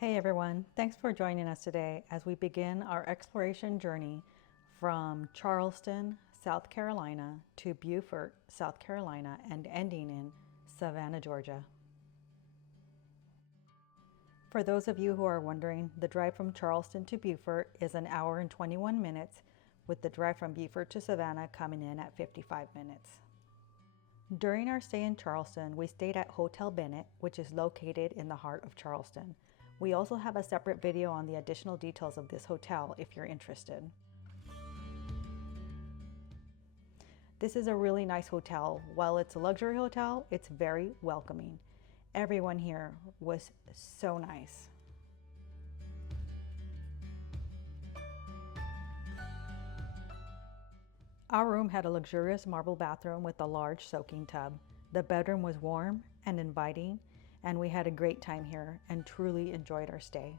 Hey everyone, thanks for joining us today as we begin our exploration journey from Charleston, South Carolina to Beaufort, South Carolina, and ending in Savannah, Georgia. For those of you who are wondering, the drive from Charleston to Beaufort is an hour and 21 minutes, with the drive from Beaufort to Savannah coming in at 55 minutes. During our stay in Charleston, we stayed at Hotel Bennett, which is located in the heart of Charleston. We also have a separate video on the additional details of this hotel if you're interested. This is a really nice hotel. While it's a luxury hotel, it's very welcoming. Everyone here was so nice. Our room had a luxurious marble bathroom with a large soaking tub. The bedroom was warm and inviting, and we had a great time here and truly enjoyed our stay.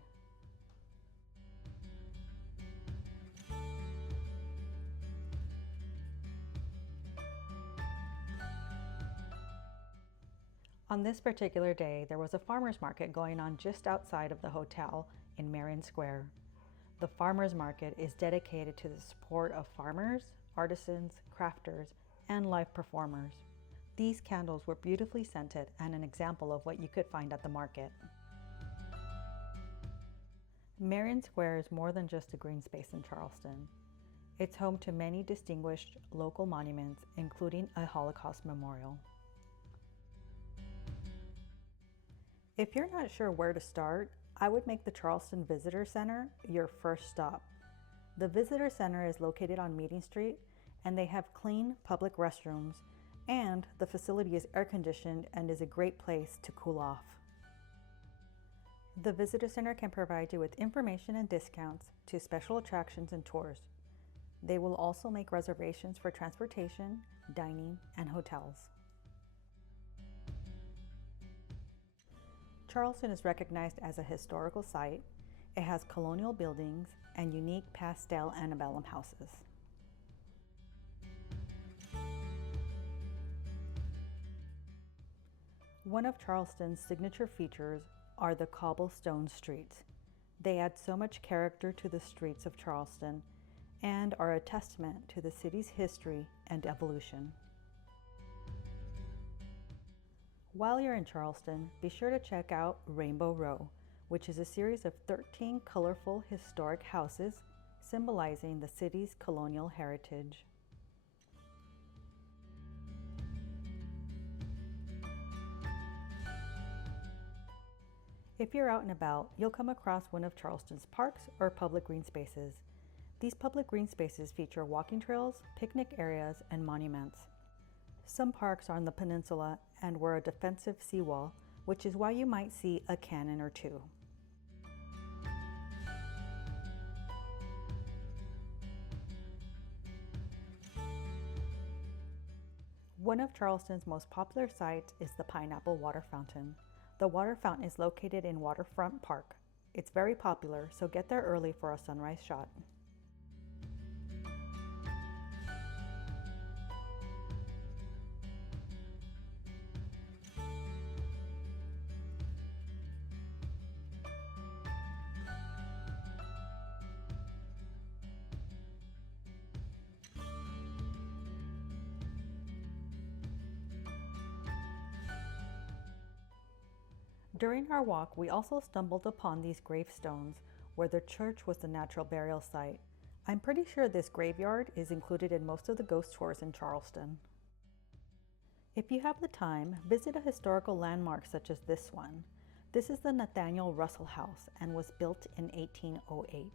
On this particular day, there was a farmer's market going on just outside of the hotel in Marion Square. The farmer's market is dedicated to the support of farmers, artisans, crafters, and live performers. These candles were beautifully scented and an example of what you could find at the market. Marion Square is more than just a green space in Charleston. It's home to many distinguished local monuments, including a Holocaust memorial. If you're not sure where to start, I would make the Charleston Visitor Center your first stop. The Visitor Center is located on Meeting Street, and they have clean public restrooms, and the facility is air-conditioned and is a great place to cool off. The Visitor Center can provide you with information and discounts to special attractions and tours. They will also make reservations for transportation, dining, and hotels. Charleston is recognized as a historical site. It has colonial buildings and unique pastel antebellum houses. One of Charleston's signature features are the cobblestone streets. They add so much character to the streets of Charleston and are a testament to the city's history and evolution. While you're in Charleston, be sure to check out Rainbow Row, which is a series of 13 colorful historic houses symbolizing the city's colonial heritage. If you're out and about, you'll come across one of Charleston's parks or public green spaces. These public green spaces feature walking trails, picnic areas, and monuments. Some parks are on the peninsula and were a defensive seawall, which is why you might see a cannon or two. One of Charleston's most popular sites is the Pineapple Water Fountain. The water fountain is located in Waterfront Park. It's very popular, so get there early for a sunrise shot. During our walk, we also stumbled upon these gravestones where the church was the natural burial site. I'm pretty sure this graveyard is included in most of the ghost tours in Charleston. If you have the time, visit a historical landmark such as this one. This is the Nathaniel Russell House and was built in 1808.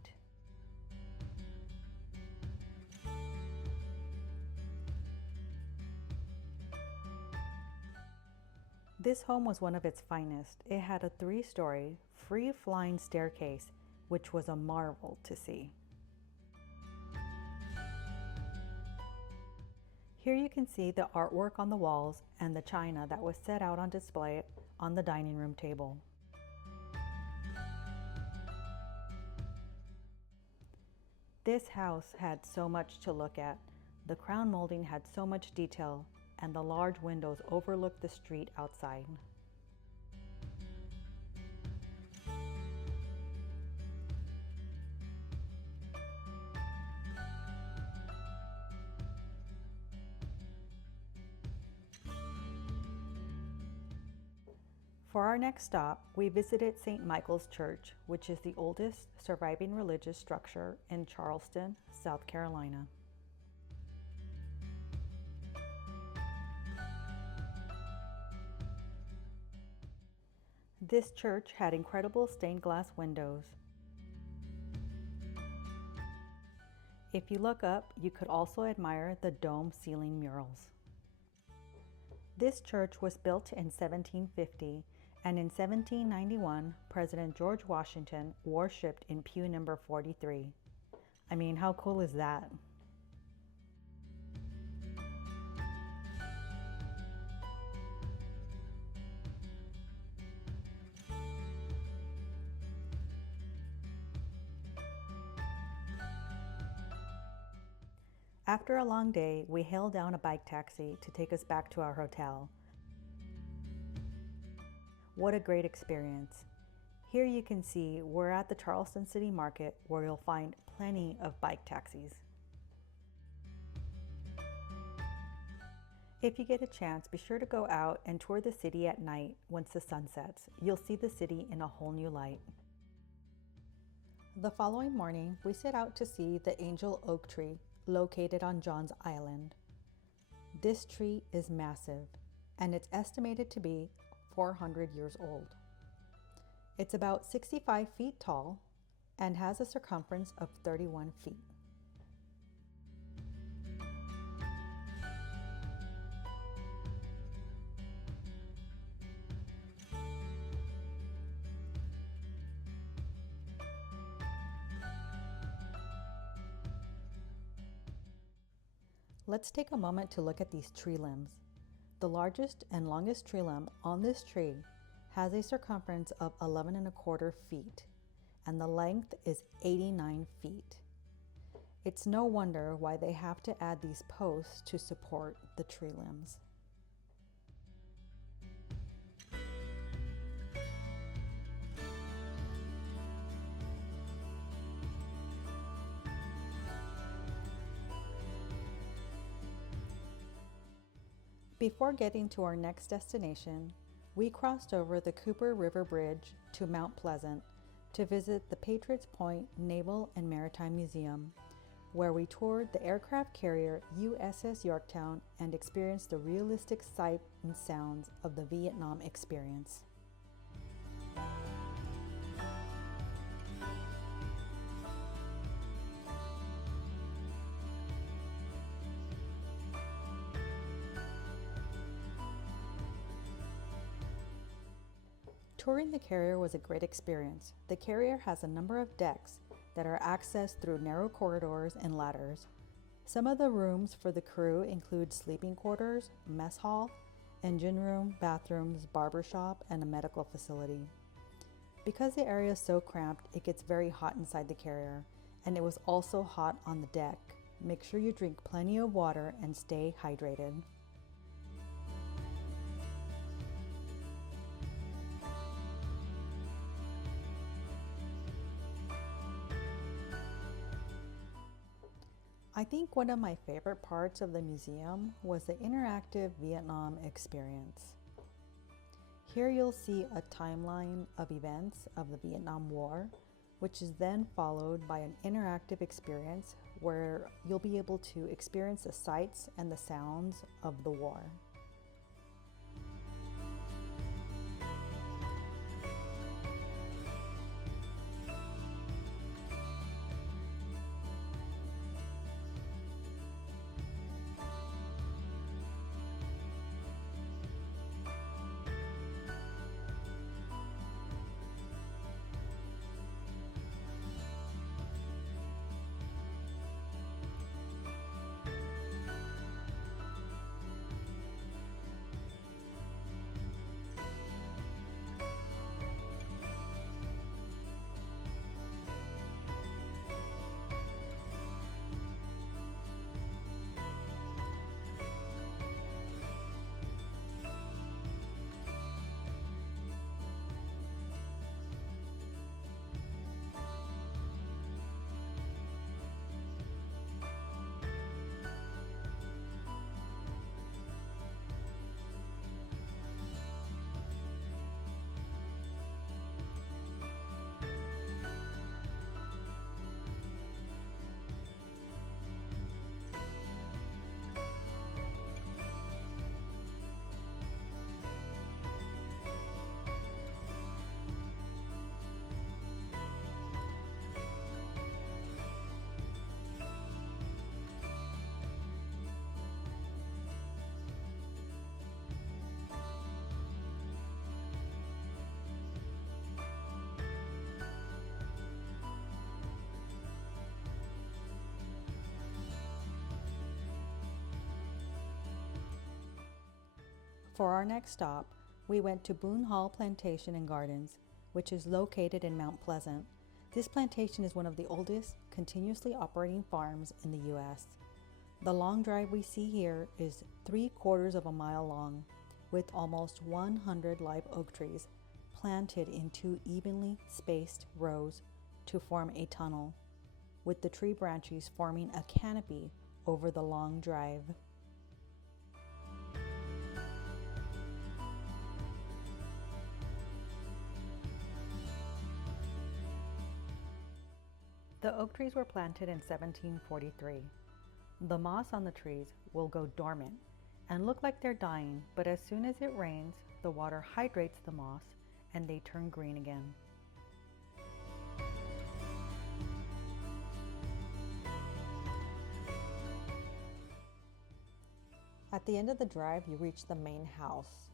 This home was one of its finest. It had a 3-story, free-flying staircase, which was a marvel to see. Here you can see the artwork on the walls and the china that was set out on display on the dining room table. This house had so much to look at. The crown molding had so much detail, and the large windows overlooked the street outside. For our next stop, we visited St. Michael's Church, which is the oldest surviving religious structure in Charleston, South Carolina. This church had incredible stained glass windows. If you look up, you could also admire the dome ceiling murals. This church was built in 1750, and in 1791, President George Washington worshipped in pew number 43. I mean, how cool is that? After a long day, we hailed down a bike taxi to take us back to our hotel. What a great experience. Here you can see we're at the Charleston City Market, where you'll find plenty of bike taxis. If you get a chance, be sure to go out and tour the city at night once the sun sets. You'll see the city in a whole new light. The following morning, we set out to see the Angel Oak Tree, located on Johns Island. This tree is massive, and it's estimated to be 400 years old. It's about 65 feet tall and has a circumference of 31 feet. Let's take a moment to look at these tree limbs. The largest and longest tree limb on this tree has a circumference of 11¼ feet, and the length is 89 feet. It's no wonder why they have to add these posts to support the tree limbs. Before getting to our next destination, we crossed over the Cooper River Bridge to Mount Pleasant to visit the Patriots Point Naval and Maritime Museum, where we toured the aircraft carrier USS Yorktown and experienced the realistic sight and sounds of the Vietnam experience. Touring the carrier was a great experience. The carrier has a number of decks that are accessed through narrow corridors and ladders. Some of the rooms for the crew include sleeping quarters, mess hall, engine room, bathrooms, barbershop, and a medical facility. Because the area is so cramped, it gets very hot inside the carrier, and it was also hot on the deck. Make sure you drink plenty of water and stay hydrated. I think one of my favorite parts of the museum was the interactive Vietnam experience. Here you'll see a timeline of events of the Vietnam War, which is then followed by an interactive experience where you'll be able to experience the sights and the sounds of the war. For our next stop, we went to Boone Hall Plantation and Gardens, which is located in Mount Pleasant. This plantation is one of the oldest continuously operating farms in the U.S. The long drive we see here is 3/4 of a mile long, with almost 100 live oak trees planted in 2 evenly spaced rows to form a tunnel, with the tree branches forming a canopy over the long drive. The oak trees were planted in 1743. The moss on the trees will go dormant and look like they're dying, but as soon as it rains, the water hydrates the moss and they turn green again. At the end of the drive, you reach the main house.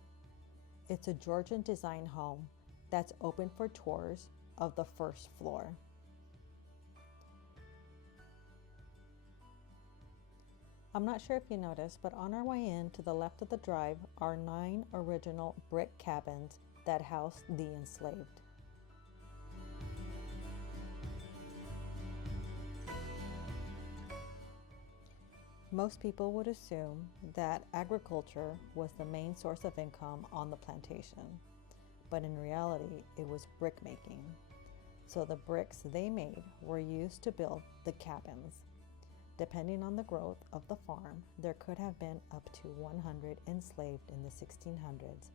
It's a Georgian design home that's open for tours of the first floor. I'm not sure if you noticed, but on our way in to the left of the drive are 9 original brick cabins that housed the enslaved. Most people would assume that agriculture was the main source of income on the plantation, but in reality, it was brick making. So the bricks they made were used to build the cabins. Depending on the growth of the farm, there could have been up to 100 enslaved in the 1600s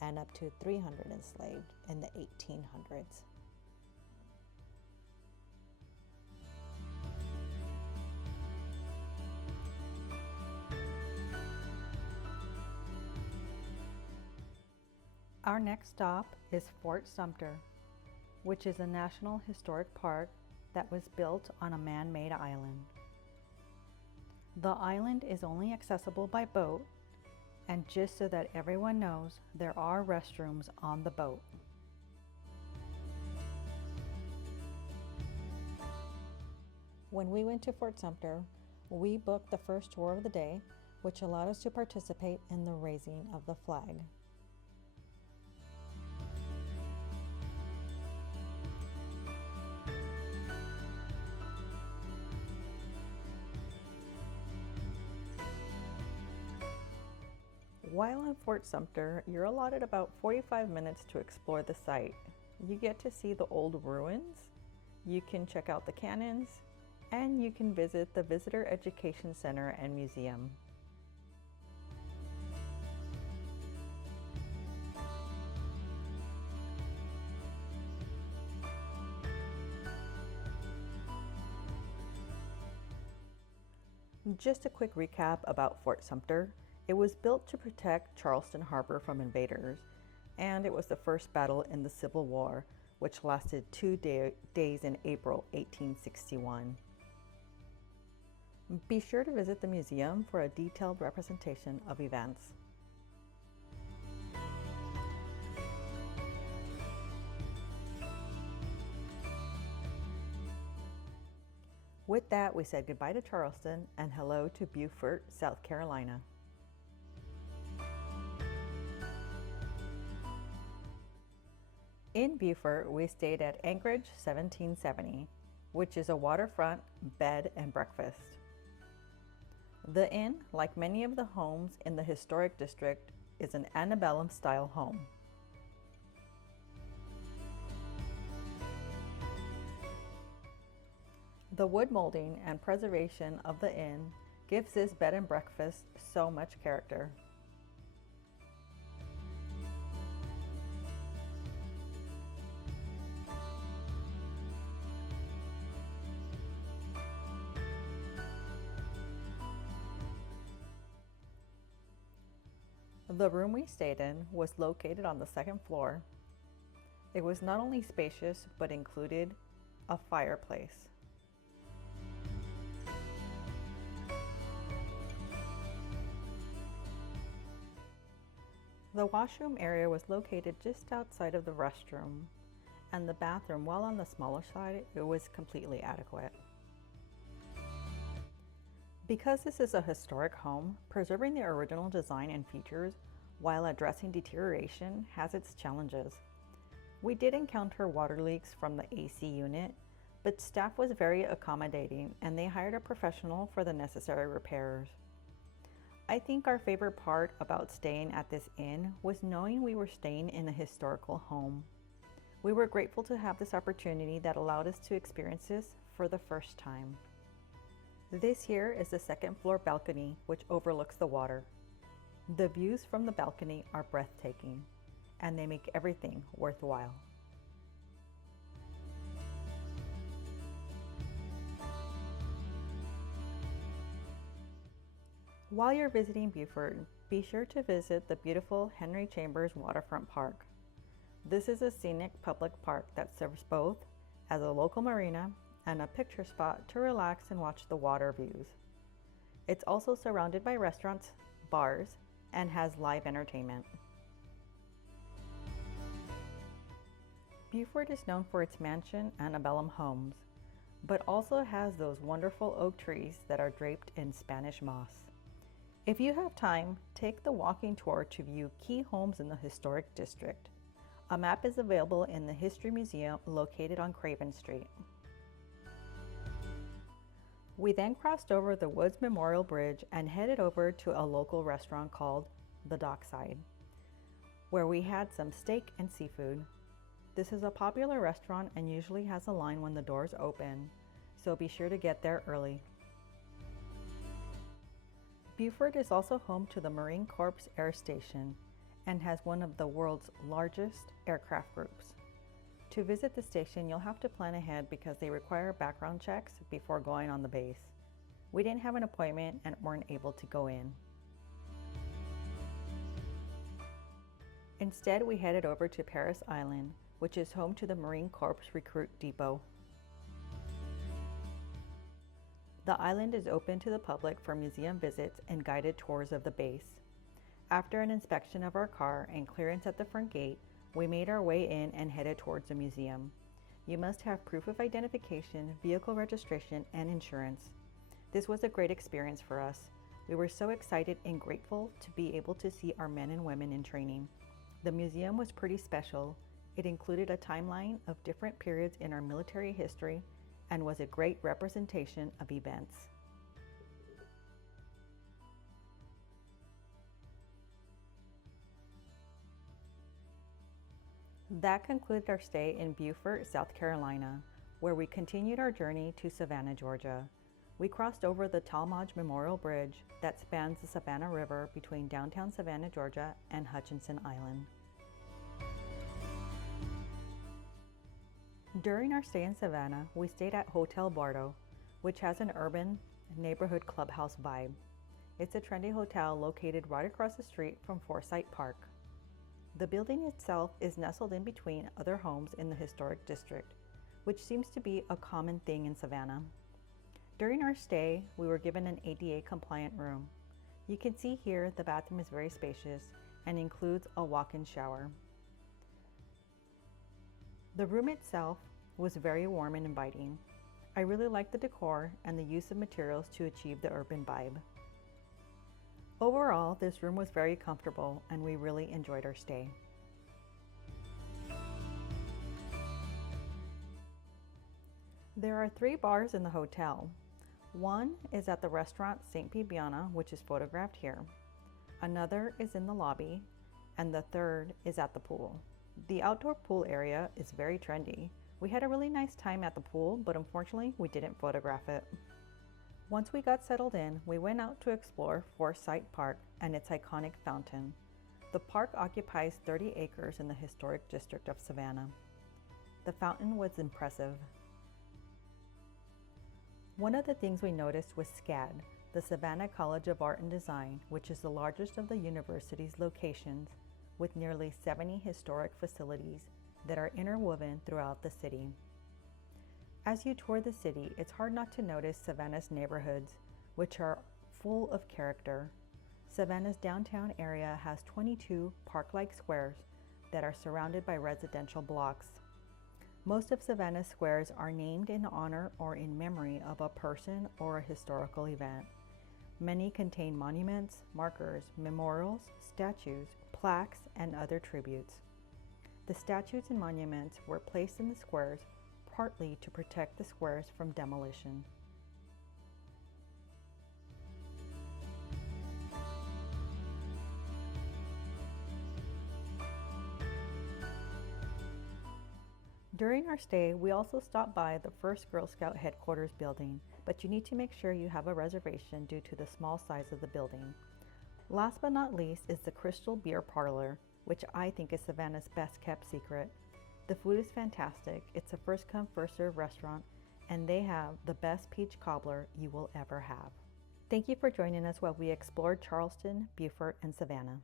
and up to 300 enslaved in the 1800s. Our next stop is Fort Sumter, which is a National Historic Park that was built on a man-made island. The island is only accessible by boat, and just so that everyone knows, there are restrooms on the boat. When we went to Fort Sumter, we booked the first tour of the day, which allowed us to participate in the raising of the flag. While in Fort Sumter, you're allotted about 45 minutes to explore the site. You get to see the old ruins, you can check out the cannons, and you can visit the Visitor Education Center and Museum. Just a quick recap about Fort Sumter. It was built to protect Charleston Harbor from invaders, and it was the first battle in the Civil War, which lasted 2 days in April 1861. Be sure to visit the museum for a detailed representation of events. With that, we said goodbye to Charleston and hello to Beaufort, South Carolina. In Beaufort, we stayed at Anchorage 1770, which is a waterfront bed and breakfast. The inn, like many of the homes in the historic district, is an antebellum style home. The wood molding and preservation of the inn gives this bed and breakfast so much character. The room we stayed in was located on the 2nd floor. It was not only spacious, but included a fireplace. The washroom area was located just outside of the restroom, and the bathroom, while on the smaller side, it was completely adequate. Because this is a historic home, preserving the original design and features while addressing deterioration has its challenges. We did encounter water leaks from the AC unit, but staff was very accommodating and they hired a professional for the necessary repairs. I think our favorite part about staying at this inn was knowing we were staying in a historical home. We were grateful to have this opportunity that allowed us to experience this for the first time. This here is the second floor balcony, which overlooks the water. The views from the balcony are breathtaking, and they make everything worthwhile. While you're visiting Beaufort, be sure to visit the beautiful Henry Chambers Waterfront Park. This is a scenic public park that serves both as a local marina and a picture spot to relax and watch the water views. It's also surrounded by restaurants, bars, and has live entertainment. Beaufort is known for its mansion antebellum homes, but also has those wonderful oak trees that are draped in Spanish moss. If you have time, take the walking tour to view key homes in the historic district. A map is available in the History Museum located on Craven Street. We then crossed over the Woods Memorial Bridge and headed over to a local restaurant called The Dockside, where we had some steak and seafood. This is a popular restaurant and usually has a line when the doors open, so be sure to get there early. Beaufort is also home to the Marine Corps Air Station and has one of the world's largest aircraft groups. To visit the station, you'll have to plan ahead because they require background checks before going on the base. We didn't have an appointment and weren't able to go in. Instead, we headed over to Parris Island, which is home to the Marine Corps Recruit Depot. The island is open to the public for museum visits and guided tours of the base. After an inspection of our car and clearance at the front gate, we made our way in and headed towards the museum. You must have proof of identification, vehicle registration, and insurance. This was a great experience for us. We were so excited and grateful to be able to see our men and women in training. The museum was pretty special. It included a timeline of different periods in our military history and was a great representation of events. That concluded our stay in Beaufort, South Carolina, where we continued our journey to Savannah, Georgia. We crossed over the Talmadge Memorial Bridge that spans the Savannah River between downtown Savannah, Georgia and Hutchinson Island. During our stay in Savannah, we stayed at Hotel Bardo, which has an urban neighborhood clubhouse vibe. It's a trendy hotel located right across the street from Forsyth Park. The building itself is nestled in between other homes in the historic district, which seems to be a common thing in Savannah. During our stay, we were given an ADA compliant room. You can see here the bathroom is very spacious and includes a walk-in shower. The room itself was very warm and inviting. I really liked the decor and the use of materials to achieve the urban vibe. Overall, this room was very comfortable and we really enjoyed our stay. There are 3 bars in the hotel. One is at the restaurant St. Bibiana, which is photographed here. Another is in the lobby, and the third is at the pool. The outdoor pool area is very trendy. We had a really nice time at the pool, but unfortunately we didn't photograph it. Once we got settled in, we went out to explore Forsyth Park and its iconic fountain. The park occupies 30 acres in the historic district of Savannah. The fountain was impressive. One of the things we noticed was SCAD, the Savannah College of Art and Design, which is the largest of the university's locations, with nearly 70 historic facilities that are interwoven throughout the city. As you tour the city, it's hard not to notice Savannah's neighborhoods, which are full of character. Savannah's downtown area has 22 park-like squares that are surrounded by residential blocks. Most of Savannah's squares are named in honor or in memory of a person or a historical event. Many contain monuments, markers, memorials, statues, plaques, and other tributes. The statues and monuments were placed in the squares partly to protect the squares from demolition. During our stay, we also stopped by the first Girl Scout headquarters building, but you need to make sure you have a reservation due to the small size of the building. Last but not least is the Crystal Beer Parlor, which I think is Savannah's best kept secret. The food is fantastic. It's a first come, first serve restaurant, and they have the best peach cobbler you will ever have. Thank you for joining us while we explored Charleston, Beaufort, and Savannah.